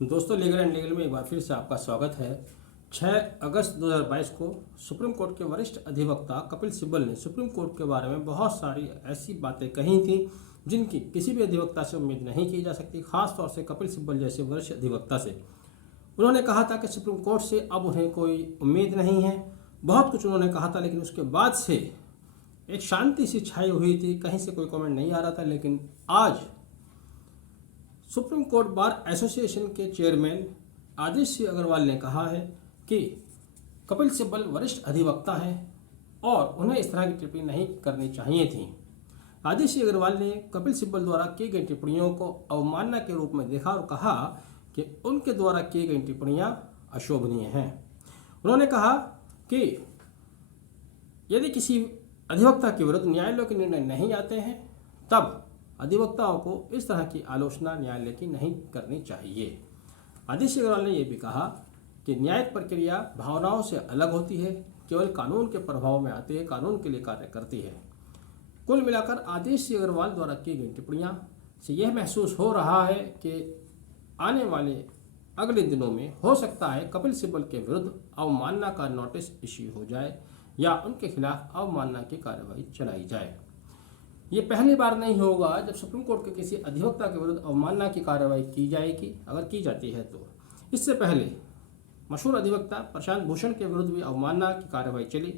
दोस्तों, legal and legal में एक बार फिर से आपका स्वागत है। 6 अगस्त 2022 को सुप्रीम कोर्ट के वरिष्ठ अधिवक्ता कपिल सिब्बल ने सुप्रीम कोर्ट के बारे में बहुत सारी ऐसी बातें कही थी जिनकी किसी भी अधिवक्ता से उम्मीद नहीं की जा सकती, खास तौर से कपिल सिब्बल जैसे वरिष्ठ अधिवक्ता से। उन्होंने कहा था कि सुप्रीम कोर्ट से अब उन्हें कोई उम्मीद नहीं है। बहुत कुछ उन्होंने कहा था, लेकिन उसके बाद से एक शांति सी छाई हुई थी, कहीं से कोई कमेंट नहीं आ रहा था। लेकिन आज सुप्रीम कोर्ट बार एसोसिएशन के चेयरमैन आदेश सिंह अग्रवाल ने कहा है कि कपिल सिब्बल वरिष्ठ अधिवक्ता हैं और उन्हें इस तरह की टिप्पणी नहीं करनी चाहिए थी। आदेश सिंह अग्रवाल ने कपिल सिब्बल द्वारा की गई टिप्पणियों को अवमानना के रूप में देखा और कहा कि उनके द्वारा की गई टिप्पणियां अशोभनीय हैं। उन्होंने कहा कि यदि किसी अधिवक्ता के विरुद्ध न्यायालय के निर्णय नहीं आते हैं, तब अधिवक्ताओं को इस तरह की आलोचना न्यायालय की नहीं करनी चाहिए। आदेश अग्रवाल ने यह भी कहा कि न्यायिक प्रक्रिया भावनाओं से अलग होती है, केवल कानून के प्रभाव में आती है, कानून के लिए कार्य करती है। कुल मिलाकर आदेश अग्रवाल द्वारा की गई टिप्पणियां से यह महसूस हो रहा है कि आने वाले अगले दिनों में हो सकता है कपिल सिब्बल के विरुद्ध अवमानना का नोटिस इश्यू हो जाए या उनके खिलाफ अवमानना की कार्रवाई चलाई जाए। ये पहली बार नहीं होगा जब सुप्रीम कोर्ट के किसी अधिवक्ता के विरुद्ध अवमानना की कार्रवाई की जाएगी, अगर की जाती है तो। इससे पहले मशहूर अधिवक्ता प्रशांत भूषण के विरुद्ध भी अवमानना की कार्रवाई चली।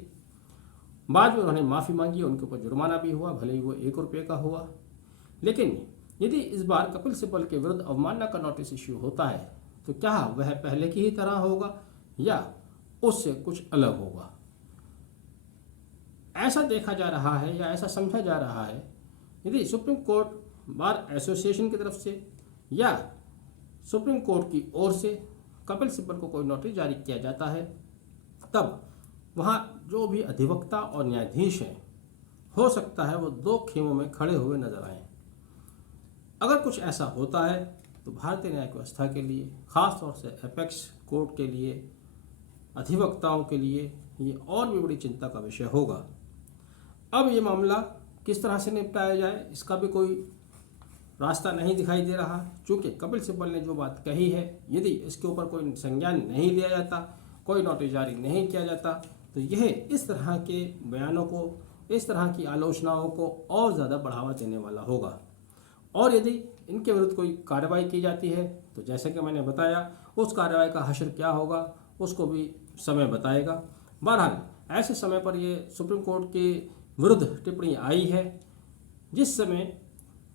बाद में उन्होंने माफ़ी मांगी, उनके ऊपर जुर्माना भी हुआ, भले ही वो 1 रुपये का हुआ। लेकिन यदि इस बार कपिल सिब्बल के विरुद्ध अवमानना का नोटिस इश्यू होता है तो क्या वह पहले की ही तरह होगा या उससे कुछ अलग होगा? ऐसा देखा जा रहा है या ऐसा समझा जा रहा है, यदि सुप्रीम कोर्ट बार एसोसिएशन की तरफ से या सुप्रीम कोर्ट की ओर से कपिल सिब्बल को कोई नोटिस जारी किया जाता है, तब वहाँ जो भी अधिवक्ता और न्यायाधीश हैं, हो सकता है वो 2 खेमों में खड़े हुए नजर आएं। अगर कुछ ऐसा होता है तो भारतीय न्यायिक व्यवस्था के लिए, खास तौर से एपेक्स कोर्ट के लिए, अधिवक्ताओं के लिए ये और भी बड़ी चिंता का विषय होगा। अब ये मामला किस तरह से निपटाया जाए, इसका भी कोई रास्ता नहीं दिखाई दे रहा। चूँकि कपिल सिब्बल ने जो बात कही है, यदि इसके ऊपर कोई संज्ञान नहीं लिया जाता, कोई नोटिस जारी नहीं किया जाता, तो यह इस तरह के बयानों को, इस तरह की आलोचनाओं को और ज़्यादा बढ़ावा देने वाला होगा। और यदि इनके विरुद्ध कोई कार्रवाई की जाती है तो जैसे कि मैंने बताया, उस कार्रवाई का हश्र क्या होगा उसको भी समय बताएगा। बहरहाल ऐसे समय पर ये सुप्रीम कोर्ट के विरुद्ध टिप्पणी आई है, जिस समय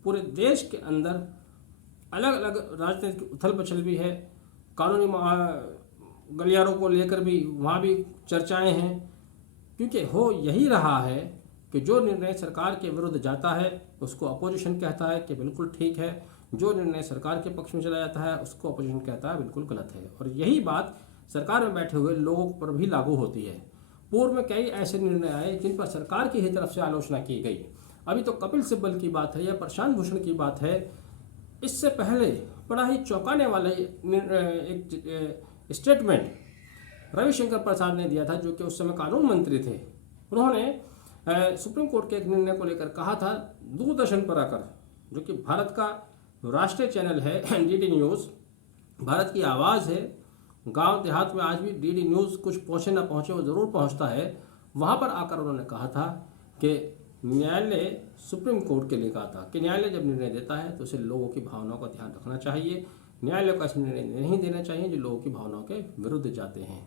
पूरे देश के अंदर अलग अलग राजनीतिक उथल पुथल भी है, कानूनी गलियारों को लेकर भी वहाँ भी चर्चाएं हैं। क्योंकि हो यही रहा है कि जो निर्णय सरकार के विरुद्ध जाता है उसको अपोजिशन कहता है कि बिल्कुल ठीक है, जो निर्णय सरकार के पक्ष में चला जाता है उसको अपोजिशन कहता है बिल्कुल गलत है। और यही बात सरकार में बैठे हुए लोगों पर भी लागू होती है। पूर्व में कई ऐसे निर्णय आए जिन पर सरकार की ही तरफ से आलोचना की गई। अभी तो कपिल सिब्बल की बात है या प्रशांत भूषण की बात है। इससे पहले बड़ा ही चौंकाने वाला एक स्टेटमेंट रविशंकर प्रसाद ने दिया था, जो कि उस समय कानून मंत्री थे। उन्होंने सुप्रीम कोर्ट के एक निर्णय को लेकर कहा था, दूरदर्शन पर आकर, जो कि भारत का राष्ट्रीय चैनल है डीडी न्यूज़, भारत की आवाज़ है। गांव देहात में आज भी डीडी न्यूज़ कुछ पहुँचे ना पहुँचे वो ज़रूर पहुँचता है। वहाँ पर आकर उन्होंने कहा था कि न्यायालय सुप्रीम कोर्ट के लिए कहा था कि न्यायालय जब निर्णय देता है तो उसे लोगों की भावनाओं का ध्यान रखना चाहिए। न्यायालय को ऐसे निर्णय नहीं देना चाहिए जो लोगों की भावनाओं के विरुद्ध जाते हैं।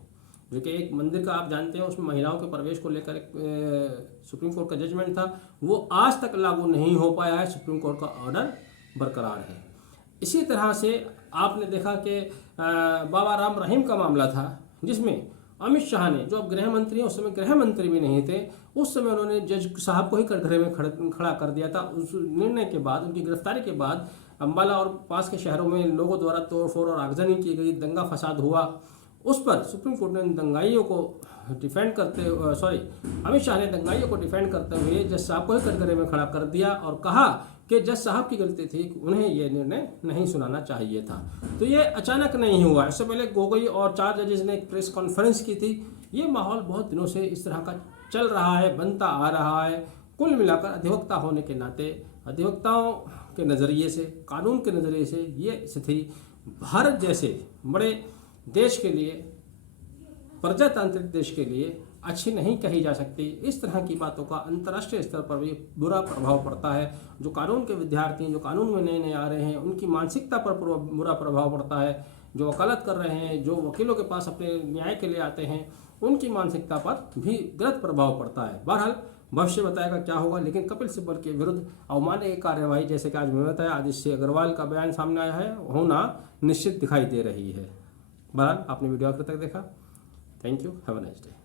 जो कि एक मंदिर का आप जानते हैं, उसमें महिलाओं के प्रवेश को लेकर एक सुप्रीम कोर्ट का जजमेंट था, वो आज तक लागू नहीं हो पाया है। सुप्रीम कोर्ट का ऑर्डर बरकरार है। इसी तरह से आपने देखा कि बाबा राम रहीम का मामला था, जिसमें अमित शाह ने, जो अब गृह मंत्री हैं, उस समय गृह मंत्री भी नहीं थे, उस समय उन्होंने जज साहब को ही कटघरे में खड़ा कर दिया था। उस निर्णय के बाद, उनकी गिरफ्तारी के बाद अम्बाला और पास के शहरों में लोगों द्वारा तोड़फोड़ और आगजनी की गई, दंगा फसाद हुआ। उस पर सुप्रीम कोर्ट ने दंगाइयों को डिफेंड करते अमित शाह ने दंगाइयों को डिफेंड करते हुए जज साहब को ही कटघरे में खड़ा कर दिया और कहा कि जज साहब की गलती थी, उन्हें यह निर्णय नहीं सुनाना चाहिए था। तो ये अचानक नहीं हुआ। इससे पहले गोगोई और 4 जजेस ने एक प्रेस कॉन्फ्रेंस की थी। ये माहौल बहुत दिनों से इस तरह का चल रहा है, बनता आ रहा है। कुल मिलाकर अधिवक्ता होने के नाते, अधिवक्ताओं के नज़रिए से, कानून के नज़रिए से ये स्थिति भारत जैसे बड़े देश के लिए, प्रजातांत्रिक देश के लिए अच्छी नहीं कही जा सकती। इस तरह की बातों का अंतर्राष्ट्रीय स्तर पर भी बुरा प्रभाव पड़ता है। जो कानून के विद्यार्थी हैं, जो कानून में नए नए आ रहे हैं, उनकी मानसिकता पर बुरा प्रभाव पड़ता है। जो वकालत कर रहे हैं, जो वकीलों के पास अपने न्याय के लिए आते हैं, उनकी मानसिकता पर भी गलत प्रभाव पड़ता है। बहरहाल भविष्य बताएगा क्या होगा, लेकिन कपिल सिब्बल के विरुद्ध अवमाननीय कार्रवाई, जैसे कि आज मैंने बताया, आदित्य अग्रवाल का बयान सामने आया है, होना निश्चित दिखाई दे रही है। बहरहाल आपने वीडियो आखिर तक देखा, thank you, have a nice day.